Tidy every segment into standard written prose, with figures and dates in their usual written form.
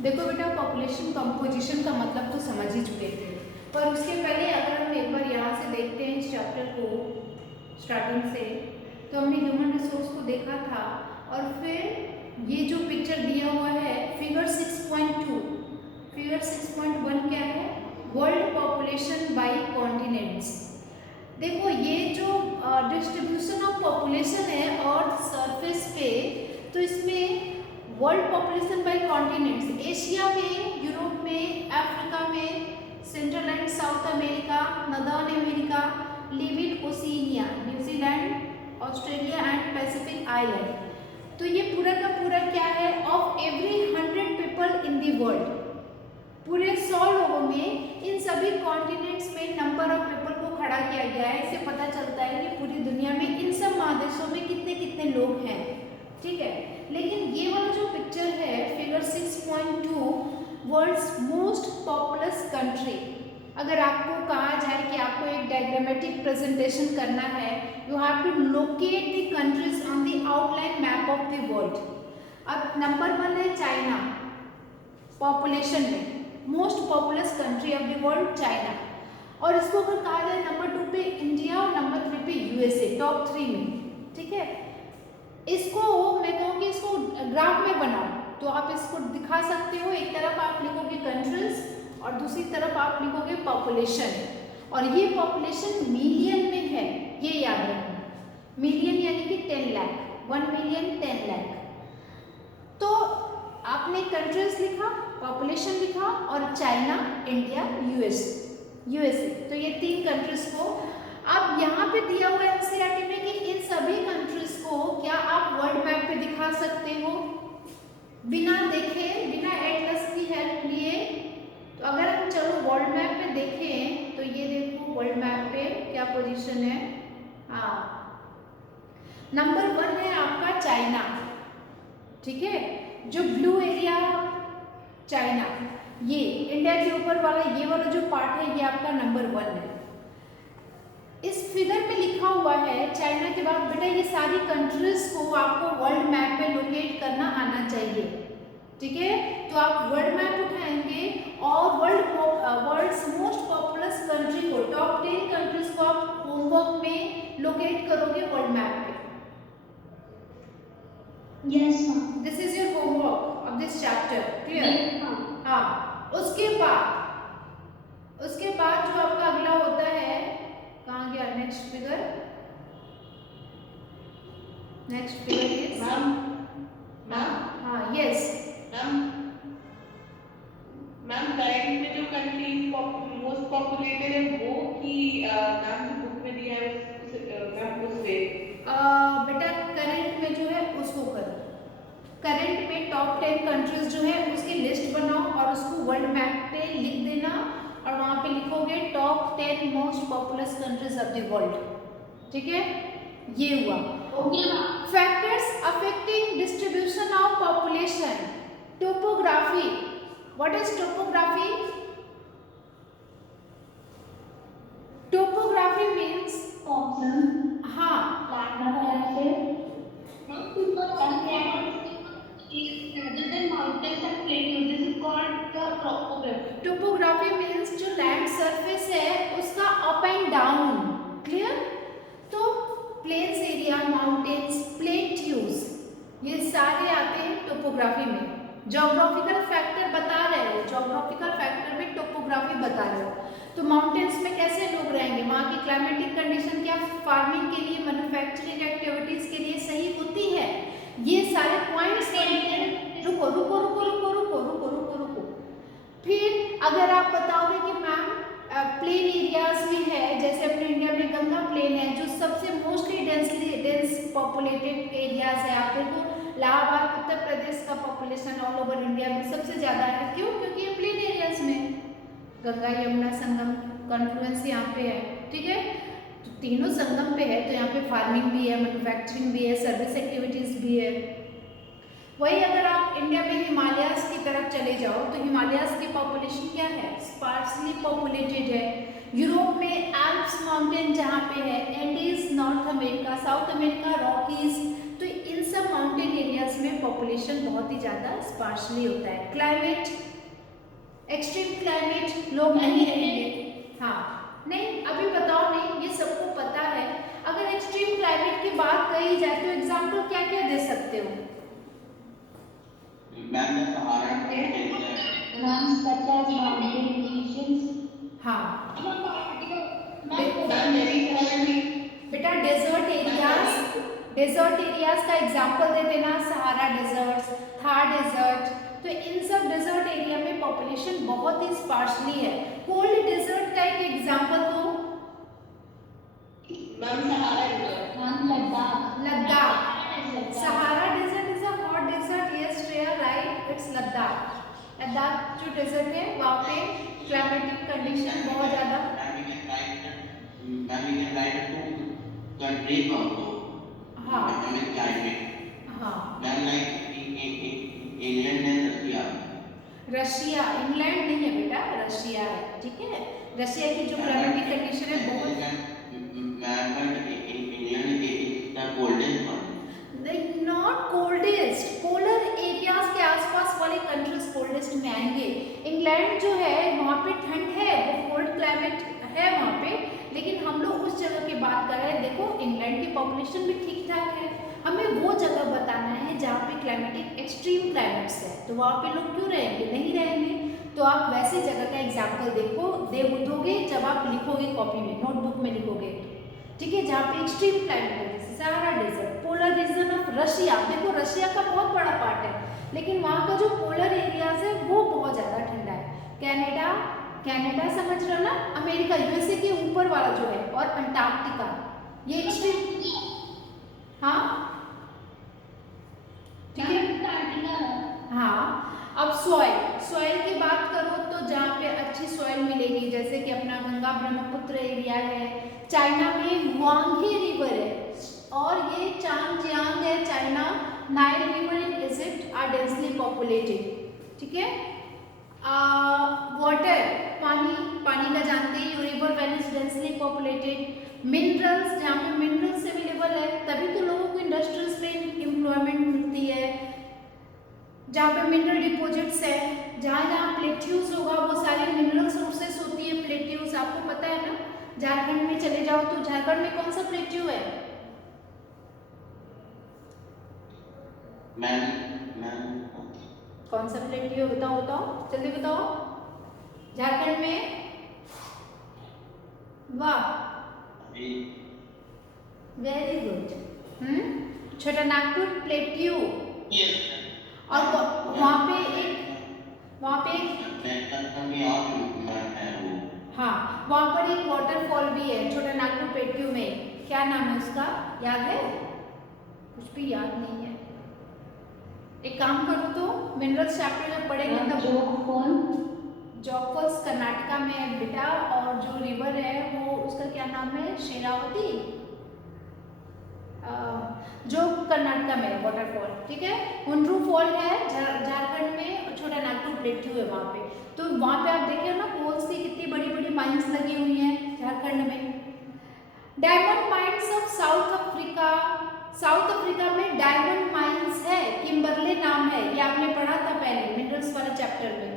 देखो बेटा, population composition का मतलब तो समझ ही चुके थे, पर उसके पहले अगर हम एक बार यहाँ से देखते हैं इस चैप्टर को स्टार्टिंग से, तो हमने ह्यूमन रिसोर्स को देखा था और फिर ये जो पिक्चर दिया हुआ है फिगर 6.2, फिगर 6.1 क्या है, वर्ल्ड पॉपुलेशन बाय कॉन्टिनेंट्स। देखो ये जो डिस्ट्रीब्यूशन ऑफ पॉपुलेशन है अर्थ सरफेस पे, तो इसमें world population bye continents, Asia में, यूरोप में, अफ्रीका में, central and south America, northern America, live in Oceania, New Zealand, Australia and Pacific island. तो ये पूरा का पूरा क्या है, of every 100 people in the world, पूरे 100 लोगों में इन सभी कॉन्टिनेंट्स में नंबर ऑफ पीपल को खड़ा किया गया है। इससे पता चलता है कि पूरी दुनिया में इन सब महादेशों में कितने कितने लोग हैं, ठीक है। लेकिन ये वाला जो पिक्चर है figure 6.2, world's most populous country, अगर आपको कहा जाए कि आपको एक डायग्रामेटिक प्रेजेंटेशन करना है, you have to locate the countries on the outline map of the world. अब नंबर 1 है चाइना पॉपुलेशन में, most populous country of the world China, और इसको अगर कहा जाए नंबर 2 पे इंडिया और नंबर 3 पे यूएसए, टॉप 3 में, ठीक है। इसको मैं कहूँगी इसको ग्राफ में बनाओ, तो आप इसको दिखा सकते हो, एक तरफ आप लिखोगे कंट्रीज और दूसरी तरफ आप लिखोगे पॉपुलेशन, और ये पॉपुलेशन मिलियन में है, ये याद रखना, मिलियन यानी कि 10 लाख, 1 मिलियन 10 लाख। तो आपने कंट्रीज लिखा, पॉपुलेशन लिखा और चाइना, इंडिया, यूएसए, तो ये 3 कंट्रीज को, अब यहाँ पे दिया हुआ है एनसीईआरटी में कि इन सभी कंट्रीज को क्या आप वर्ल्ड मैप पे दिखा सकते हो बिना देखे, बिना एटलस की हेल्प लिए। तो अगर हम चलो वर्ल्ड मैप पे देखें, तो ये देखो वर्ल्ड मैप पे क्या पोजीशन है, हाँ नंबर 1 है आपका चाइना, ठीक है, जो ब्लू एरिया चाइना, ये इंडिया के ऊपर वाला ये वाला जो पार्ट है ये आपका नंबर 1 है। इस फिगर में लिखा हुआ है चाइना के बाद बेटा ये सारी कंट्रीज को आपको वर्ल्ड मैप पे लोकेट करना आना चाहिए, ठीक है। तो आप वर्ल्ड मैप उठाएंगे और वर्ल्ड्स मोस्ट पॉपुलस कंट्री को, टॉप 10 कंट्रीज को आप होमवर्क में लोकेट करोगे वर्ल्ड मैप पे। Yes ma'am, this is your homework of this chapter, clear. हाँ, उसके बाद जो आपका अगला होता है, कहाँ गया next figure, next figure is हाँ यस मैम करंट में जो कंट्री मोस्ट पॉपुलेटेड है वो कि मैम जो बुक में दिया है मैम उस पे बेटा करंट में जो है उसको करो, करंट में टॉप 10 कंट्रीज जो है उसकी लिस्ट बनाओ और उसको वर्ल्ड मैप पे लिख देना, और वहां पे लिखोगे top 10 most populace countries of the world, ठीक है। ये हुआ। Factors affecting distribution of population, topography, what is topography? Topography means हाँ टोपोग्राफी मीन्स जो लैंड सरफेस है उसका अप एंड डाउन, क्लियर। तो प्लेन्स एरिया, माउंटेन्स, प्लेट्यूज, ये सारे आते हैं टोपोग्राफी में। ज्योग्राफिकल फैक्टर बता रहे हो, ज्योग्राफिकल फैक्टर में टोपोग्राफी बता रहे हो। तो माउंटेन्स में कैसे लोग रहेंगे, वहाँ की क्लाइमेटिक कंडीशन क्या फार्मिंग के लिए, मैन्युफैक्चरिंग एक्टिविटीज के लिए सही होती है, ये सारे पॉइंट्स रुको रुको रुको रुको रुको रुको रुको रुको। फिर अगर आप बताओगे कि मैम प्लेन एरियाज में है, जैसे अपने इंडिया में गंगा प्लेन है जो सबसे मोस्टली डेंस पॉपुलेटेड एरियाज है। आप देखो इलाहाबाद उत्तर प्रदेश का पॉपुलेशन ऑल ओवर इंडिया में सबसे ज़्यादा है, क्यों? क्योंकि ये प्लेन एरियाज में गंगा यमुना संगम कॉन्फ्लुएंस यहाँ पे है, ठीक है। तो तीनों संगम पे है, तो यहाँ पे फार्मिंग भी है, मैन्युफैक्चरिंग भी है, सर्विस एक्टिविटीज़ भी है। वही अगर आप इंडिया में हिमालयाज की तरफ चले जाओ तो हिमालयाज की पॉपुलेशन क्या है, स्पार्सली पॉपुलेटेड है। यूरोप में एल्प्स माउंटेन जहाँ पे है, Andes, north America, south America, Rockies, तो इन सब माउंटेन एरियाज में पॉपुलेशन बहुत ही ज़्यादा स्पार्सली होता है। क्लाइमेट, एक्सट्रीम क्लाइमेट, लोग नहीं रहेंगे। हाँ नहीं, अभी बताओ, नहीं ये सबको पता है। अगर एक्सट्रीम क्लाइमेट की बात कही जाए तो एग्जाम्पल क्या क्या दे सकते हो? मैम सहारा एरिया, हाँ very बेटा डेजर्ट एरियाज का एग्जाम्पल दे देना, सहारा डेजर्ट, थार डेजर्ट। तो इन सब डेजर्ट एरिया में पॉपुलेशन बहुत ही स्पार्सली है। कोल्ड डेजर्ट का एक एग्जाम्पल दो। Ladakh. Sahara desert is a hot desert, yes Shreya right, it's Ladakh. Ladakh जो डेजर्ट है वहाँ पे क्लाइमेटिक कंडीशन बहुत ज़्यादा। Country also. हाँ climate. हाँ ma'am like England and Russia. Russia, England नहीं है बेटा, रशिया है, ठीक है। रशिया की जो क्लाइमेटिक कंडीशन है बहुत, England is the coldest one. Not coldest, polar areas के आसपास वाले कंट्रीज कोल्डेस्ट में आएंगे। इंग्लैंड जो है वहाँ पे ठंड है, वो कोल्ड क्लाइमेट है वहाँ पे, लेकिन हम लोग उस जगह की बात कर रहे हैं। देखो इंग्लैंड की पॉपुलेशन भी ठीक ठाक है, हमें वो जगह बताना है जहाँ पे क्लाइमेटिक एक्सट्रीम क्लाइमेट्स है, तो वहाँ पे लोग क्यों रहेंगे, नहीं रहेंगे। तो आप वैसे जगह का एग्जाम्पल दोगे जब आप लिखोगे कॉपी में, नोटबुक में लिखोगे, ठीक है, जहाँ पे एक्सट्रीम क्लाइमेट है, जैसे Sahara desert, polar region of Russia. देखो रशिया का बहुत बड़ा पार्ट है, लेकिन वहाँ का जो पोलर एरियाज है वो बहुत ज़्यादा ठंडा है। कनाडा समझ रहे हो ना, अमेरिका यूएसए के ऊपर वाला जो है, और अंटार्कटिका, ये एक्सट्रीम। हाँ ठीक है। हाँ अब सॉइल की बात करो तो जहाँ पे अच्छी सॉइल मिलेगी, जैसे कि अपना गंगा ब्रह्मपुत्र एरिया है, चाइना में हुआंगी रिवर है, और ये चांगजियांग है China, Nile river in Egypt are densely populated, ठीक है। वाटर, पानी का जानते हैं, river valley is densely populated. Minerals, जहाँ पे मिनरल्स अवेलेबल है तभी तो लोगों को इंडस्ट्रीज में एम्प्लॉयमेंट मिलती है। जहाँ पे मिनरल डिपॉजिट्स है, जहाँ जहाँ प्लेट्यूज होगा वो सारी मिनरल सोर्सेस होती है। प्लेट्यूज आपको पता है ना, झारखंड में चले जाओ तो झारखंड में कौन सा प्लेट्यू है? कौन सा प्लेट्यू है, बताओ जल्दी बताओ। झारखंड में, वाह वेरी गुड। छोटा नागपुर प्लेट्यू, और वहाँ पे एक हाँ वहाँ पर एक वाटरफॉल भी है छोटा नागपुर प्लेट्यू में, क्या नाम है उसका, याद है? कुछ भी याद नहीं है। एक काम करो तो मिनरल्स चैप्टर जब पढ़ेंगे तब। जॉग फॉल्स कर्नाटका में है बेटा, और जो रिवर है वो उसका क्या नाम है, शेरावती, जो कर्नाटका में है वाटरफॉल, ठीक है। हुंड्रू फॉल है झारखंड में, और छोटा नागपुर प्लेट्यू है वहाँ पे। तो वहाँ पे आप देखिए ना, कोल्स की कितनी बड़ी बड़ी माइंस लगी हुई हैं झारखंड में। Diamond mines of south Africa में डायमंड माइंस है, किम्बरले नाम है, ये आपने पढ़ा था पहले मिनरल्स वाले चैप्टर में।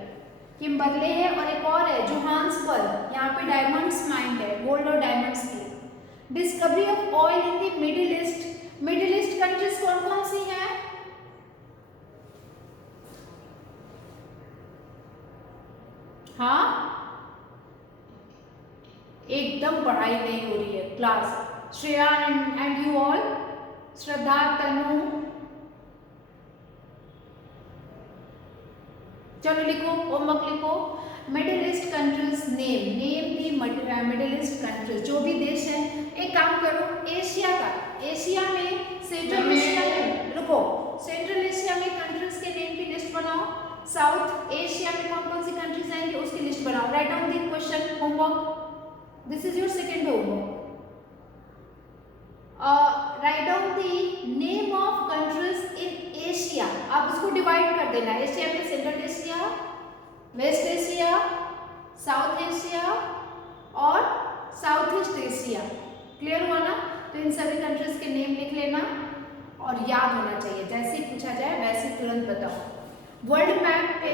किम्बरले है, और एक और है जोहान्सबर्ग, यहाँ पे डायमंड्स माइंड है, गोल्ड और डायमंड्स की। Discovery of oil in the middle East countries कौन कौन सी हैं? हाँ एकदम पढ़ाई नहीं हो रही है class. Shreya and you all, Shraddha, Tanu, चलो लिखो, होमवर्क लिखो। Middle East countries name the Middle East countries, जो भी देश है। एक काम करो, एशिया में सेंट्रल एशिया में, रुको, सेंट्रल एशिया में कंट्रीज के नेम की लिस्ट बनाओ। साउथ एशिया में कौन कौन सी कंट्रीज आएंगे उसकी लिस्ट बनाओ। Write down the question, homework, this is your second homework. Write down the name of countries in Asia. आप उसको डिवाइड कर देना, एशिया में central Asia, west Asia, south Asia और साउथ ईस्ट एशिया। क्लियर हुआ ना? तो इन सभी कंट्रीज के नेम लिख लेना। और याद होना चाहिए, जैसे ही पूछा जाए वैसे तुरंत बताओ। वर्ल्ड मैप पे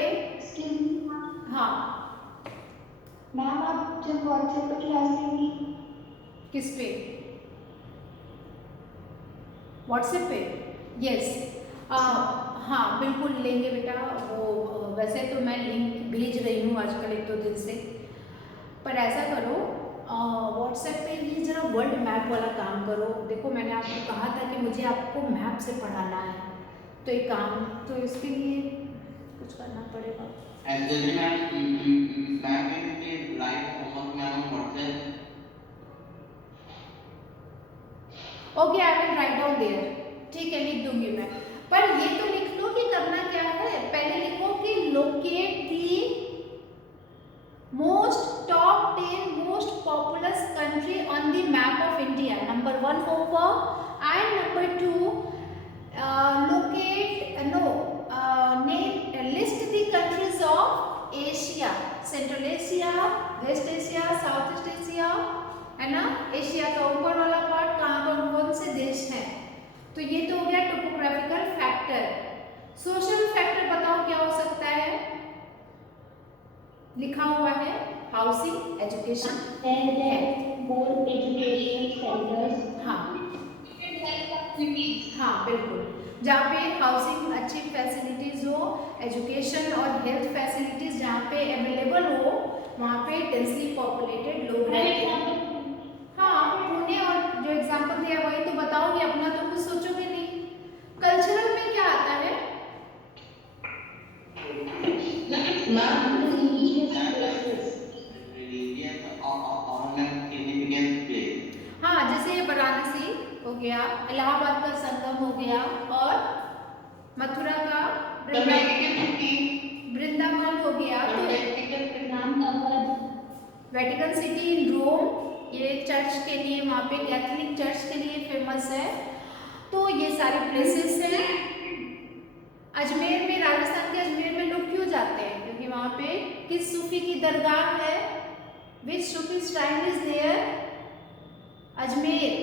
हाँ मैम आप जब व्हाट्सएप पे क्लास लेंगी? किस पे? व्हाट्सएप पे? यस, हाँ बिल्कुल लेंगे बेटा। वो वैसे तो मैं लिंक भेज रही हूँ आजकल 1-2 दिन से, पर ऐसा करो व्हाट्सएप पे ये जरा वर्ल्ड मैप वाला काम करो। देखो मैंने आपको कहा था कि मुझे आपको मैप से पढ़ाना है, तो एक काम, तो इसके लिए कुछ करना पड़ेगा। एक्चुअली मैम के live homework ma'am WhatsApp. Okay, I will write down there. ठीक है, लिख दूंगी मैं। पर ये तो लिख लो कि करना क्या है। पहले लिखो कि locate the most top 10 most populous country on the map of India. Number 1 होगा and number 2 locate no name list the countries of Asia, central Asia, west Asia, south east Asia, है ना। एशिया का ऊपर वाला part कहाँ पर कौन से देश हैं। तो ये तो हो गया टोपोग्राफिकल फैक्टर। सोशल फैक्टर बताओ क्या हो सकता है। लिखा हुआ है housing, education, board education centres. हाँ हाँ बिल्कुल, जहाँ पे हाउसिंग अच्छी फैसिलिटीज हो, एजुकेशन और हेल्थ फैसिलिटीज जहाँ पे अवेलेबल हो, वहाँ पे डेंसली पॉपुलेटेड लोग रहते हैं। हाँ, पुणे और जो एग्जाम्पल दिया वही तो बताओगे, अपना तो कुछ सोचोगे नहीं। कल्चरल में क्या आता है? हाँ, जैसे वाराणसी हो गया, इलाहाबाद का संगम हो गया, और मथुरा का वृंदावन हो गया, तो वेटिकन सिटी इन रोम, ये चर्च के लिए, वहाँ पे कैथोलिक चर्च के लिए फेमस है। तो ये सारे प्लेसेस हैं। अजमेर में, राजस्थान के अजमेर में लोग क्यों जाते हैं? क्योंकि वहाँ पे किस सूफी की दरगाह है? Which Sufi shrine is there? Ajmer,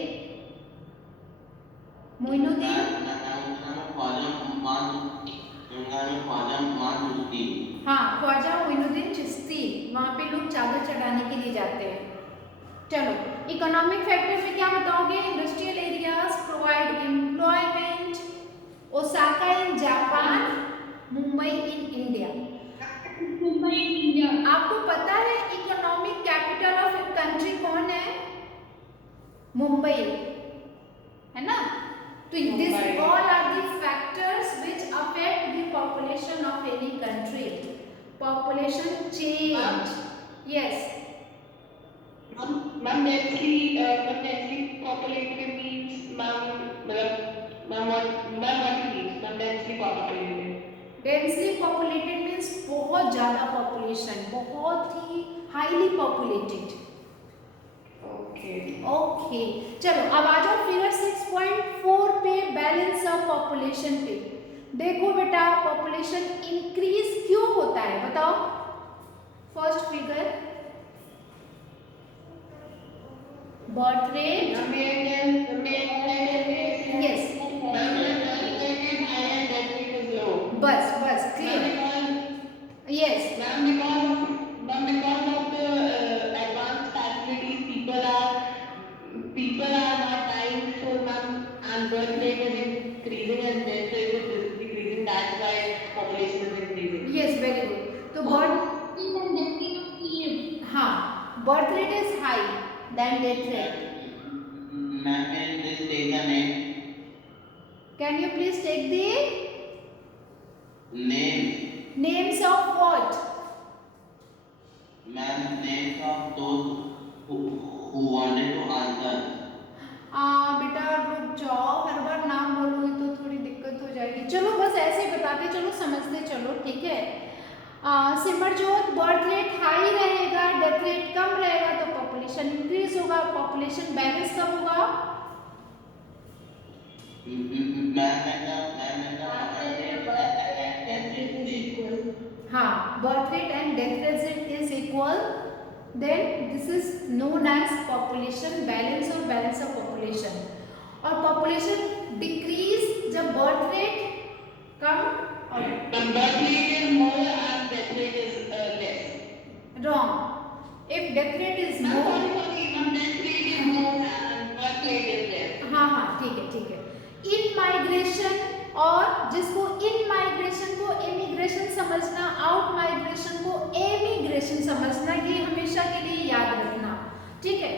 Moinuddin. हाँ, ख्वाजा मोइनुद्दीन चिश्ती, वहाँ पे लोग चादर चढ़ाने के लिए जाते हैं। चलो, इकोनॉमिक फैक्टर में क्या बताओगे? Industrial areas provide employment, Osaka in Japan, Mumbai in India. आपको पता है economic capital of a country कौन है? मुंबई, है ना। तो this all are the factors which affect the population of any country. Population change, yes Ma'am, densely populated means, ma'am, what it means? Ma'am, densely populated. Densely populated means बहुत ज़्यादा population, बहुत ही highly populated. Okay. Okay, चलो अब आ जाओ figure 6.4 पे, balance of population पे। देखो बेटा, पॉपुलेशन इंक्रीज क्यों होता है बताओ। First figure, birth rate, yes, बस बस clear, yes, Because of the advanced facilities, people are not dying, so ma'am, and birth rate is increasing and death rate is decreasing. That's why population is increasing. Yes, very good. तो birth, हाँ, birth rate is high then death rate. Can you please take the names of what? Ma'am, names of those who wanted to answer. बेटा रुक जाओ, हर बार नाम बोलोगे तो थोड़ी दिक्कत हो जाएगी। चलो बस ऐसे ही बताते चलो, समझते चलो, ठीक है। सिमरजोत, बर्थ रेट हाई रहेगा, डेथ रेट कम रहेगा, तो पॉपुलेशन इंक्रीज होगा। पॉपुलेशन बैलेंस कब होगा? हाँ, birth rate and death rate is equal, then this is known as population balance or balance of population। और population decrease जब बर्थ रेट कम और When birth rate is more and death rate is less. Wrong, if death rate is Ma'am, more, sorry, when death rate is more and birth rate is less. हाँ हाँ ठीक है ठीक है, इन migration, और जिसको इन migration को इमिग्रेशन समझना, आउट माइग्रेशन को एमिग्रेशन समझना, ये हमेशा के लिए याद रखना, ठीक है।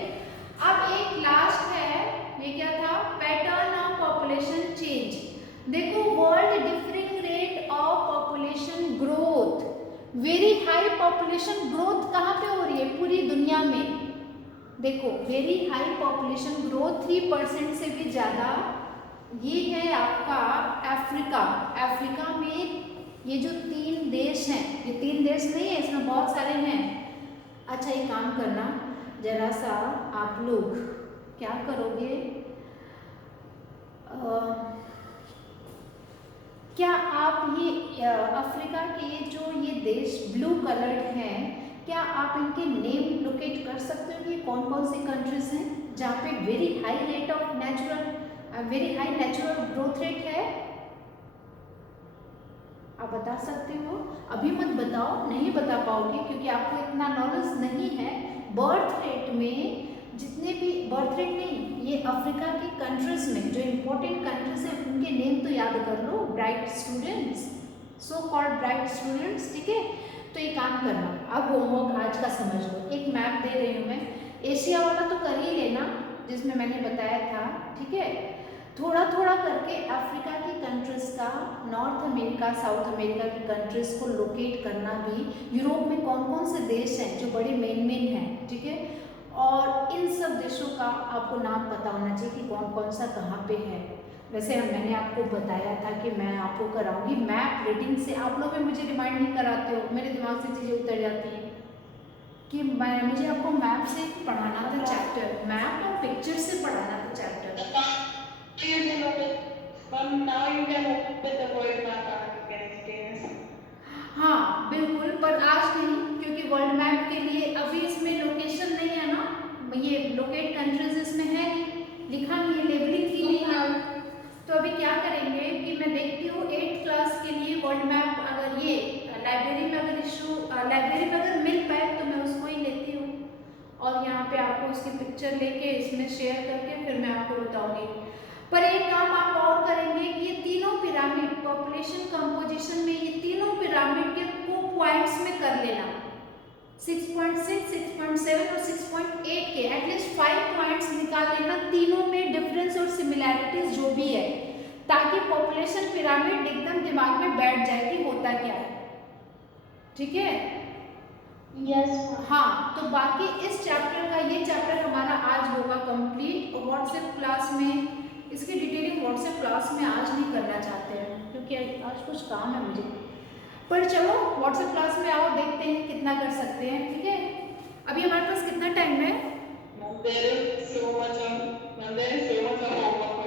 अब एक लास्ट है, ये क्या था, पैटर्न ऑफ पॉपुलेशन चेंज। देखो world differing rate of population growth, very high population growth कहाँ पे हो रही है पूरी दुनिया में, देखो वेरी हाई पॉपुलेशन ग्रोथ 3% से भी ज़्यादा, ये है आपका अफ्रीका। अफ्रीका में ये जो 3 देश हैं, ये 3 देश नहीं है, इसमें बहुत सारे हैं। अच्छा ये काम करना, जरा सा आप लोग क्या करोगे, क्या आप ये अफ्रीका के जो ये देश ब्लू कलर्ड हैं, क्या आप इनके नेम लोकेट कर सकते हो कि कौन कौन सी कंट्रीज हैं जहाँ पे very high rate of very high natural growth rate है? आप बता सकते हो? अभी मत बताओ, नहीं बता पाओगे क्योंकि आपको इतना नॉलेज नहीं है। बर्थ रेट में जितने भी, बर्थ रेट नहीं, ये अफ्रीका की कंट्रीज में जो इम्पोर्टेंट कंट्रीज हैं उनके नेम तो याद कर लो, bright students, so called bright students, ठीक है। तो ये काम करना, अब होमवर्क आज का समझ लो। एक मैप दे रही हूँ मैं, एशिया वाला तो कर ही लेना जिसमें मैंने बताया था, ठीक है। थोड़ा थोड़ा करके अफ्रीका की कंट्रीज का, नॉर्थ अमेरिका, साउथ अमेरिका की कंट्रीज को लोकेट करना भी, यूरोप में कौन कौन से देश हैं जो बड़े मेन हैं, ठीक है। और इन सब देशों का आपको नाम पता होना चाहिए कि कौन कौन सा कहाँ पे है। वैसे मैंने आपको बताया था कि मैं आपको कराऊंगी मैप रीडिंग से, आप लोग भी मुझे रिमाइंड नहीं कराते हो, मेरे दिमाग से चीज़ें उतर जाती हैं कि मुझे आपको मैप से पढ़ाना था चैप्टर, मैप और पिक्चर से पढ़ाना था चैप्टर। हाँ बिल्कुल, पर आज नहीं, क्योंकि वर्ल्ड मैप के लिए अभी इसमें लोकेशन नहीं है ना, ये लोकेट कंट्रीज इसमें है नहीं, लिखा नहीं है, लेबलिंग की नहीं है। तो अभी क्या करेंगे कि मैं देखती हूँ 8th क्लास के लिए वर्ल्ड मैप, अगर ये लाइब्रेरी में अगर मिल पाए तो मैं उसको ही लेती हूँ, और यहाँ पे आपको उसकी पिक्चर लेके इसमें शेयर करके फिर मैं आपको बताऊंगी। पर एक काम आप और करेंगे कि ये तीनों पिरामिड पॉपुलेशन कंपोजिशन में, ये तीनों पिरामिड के को पॉइंट्स में कर लेना, 6.6, 6.7 और 6.8 के एटलीस्ट 5 पॉइंट्स निकाल लेना, तीनों में डिफरेंस और सिमिलैरिटीज जो भी है, ताकि पॉपुलेशन पिरामिड एकदम दिमाग में बैठ जाए कि होता क्या है, ठीक है। यस हाँ, तो बाकी इस चैप्टर का, ये चैप्टर हमारा आज होगा कंप्लीट। व्हाट्सएप क्लास में इसकी डिटेलिंग व्हाट्सएप क्लास में आज नहीं करना चाहते हैं क्योंकि आज कुछ काम है मुझे, पर चलो व्हाट्सएप क्लास में आओ, देखते हैं कितना कर सकते हैं, ठीक है। अभी हमारे पास कितना टाइम है? There is so much of homework.